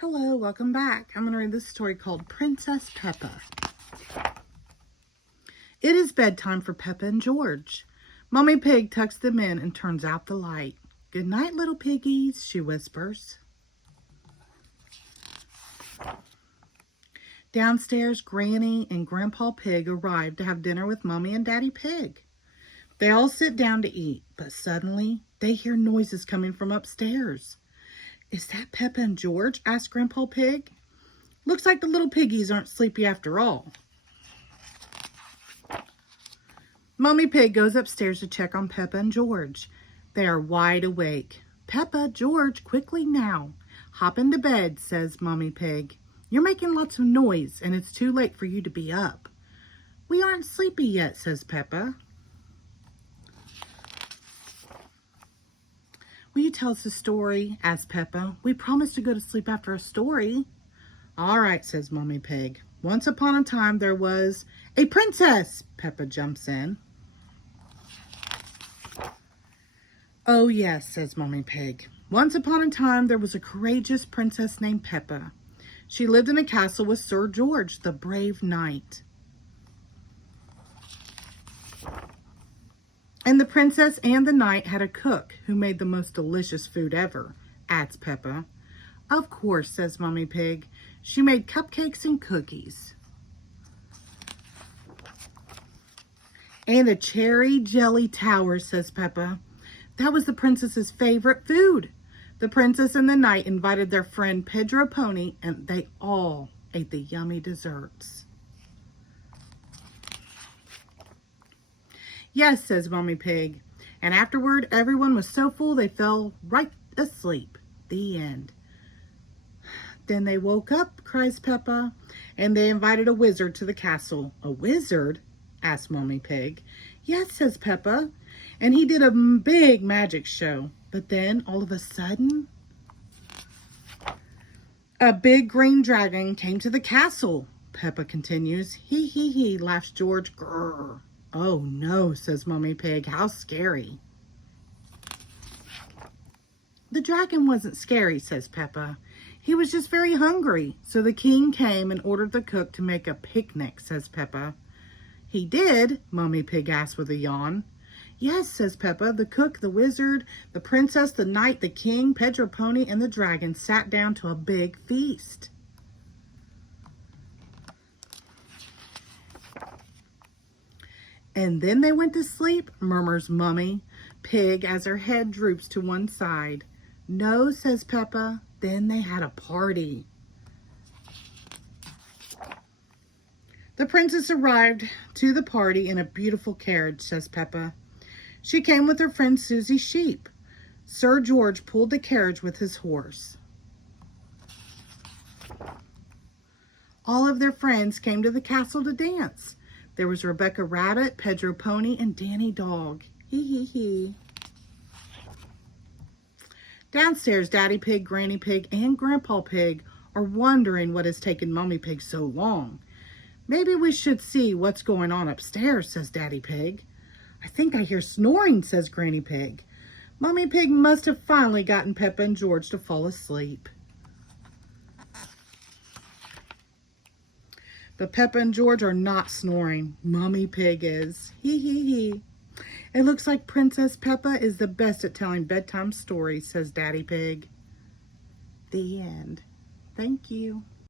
Hello, welcome back. I'm going to read this story called Princess Peppa. It is bedtime for Peppa and George. Mommy Pig tucks them in and turns out the light. Good night, little piggies, she whispers. Downstairs, Granny and Grandpa Pig arrive to have dinner with Mommy and Daddy Pig. They all sit down to eat, but suddenly they hear noises coming from upstairs. Is that Peppa and George? Asked Grandpa Pig. Looks like the little piggies aren't sleepy after all. Mommy Pig goes upstairs to check on Peppa and George. They are wide awake. Peppa, George, quickly now. Hop into bed, says Mommy Pig. You're making lots of noise and it's too late for you to be up. We aren't sleepy yet, says Peppa. Will you tell us a story? Asked Peppa. We promised to go to sleep after a story. All right, says Mommy Pig. Once upon a time there was a princess. Peppa jumps in. Oh yes, says Mommy Pig. Once upon a time there was a courageous princess named Peppa. She lived in a castle with Sir George, the brave knight. And the princess and the knight had a cook who made the most delicious food ever, adds Peppa. Of course, says Mommy Pig. She made cupcakes and cookies. And a cherry jelly tower, says Peppa. That was the princess's favorite food. The princess and the knight invited their friend Pedro Pony, and they all ate the yummy desserts. Yes, says Mommy Pig. And afterward, everyone was so full they fell right asleep. The end. Then they woke up, cries Peppa, and they invited a wizard to the castle. A wizard? Asked Mommy Pig. Yes, says Peppa. And he did a big magic show. But then, all of a sudden, a big green dragon came to the castle, Peppa continues. He, laughs George. Grrr. Oh no, says Mommy Pig. How scary. The dragon wasn't scary, says Peppa. He was just very hungry. So the king came and ordered the cook to make a picnic, says Peppa. He did? Mommy Pig asked with a yawn. Yes, says Peppa. The cook, the wizard, the princess, the knight, the king, Pedro Pony, and the dragon sat down to a big feast. And then they went to sleep, murmurs Mommy Pig as her head droops to one side. No, says Peppa. Then they had a party. The princess arrived to the party in a beautiful carriage, says Peppa. She came with her friend Susie Sheep. Sir George pulled the carriage with his horse. All of their friends came to the castle to dance. There was Rebecca Rabbit, Pedro Pony, and Danny Dog. He. Downstairs, Daddy Pig, Granny Pig, and Grandpa Pig are wondering what has taken Mommy Pig so long. Maybe we should see what's going on upstairs, says Daddy Pig. I think I hear snoring, says Granny Pig. Mommy Pig must have finally gotten Peppa and George to fall asleep. But Peppa and George are not snoring. Mommy Pig is. He. It looks like Princess Peppa is the best at telling bedtime stories, says Daddy Pig. The end. Thank you.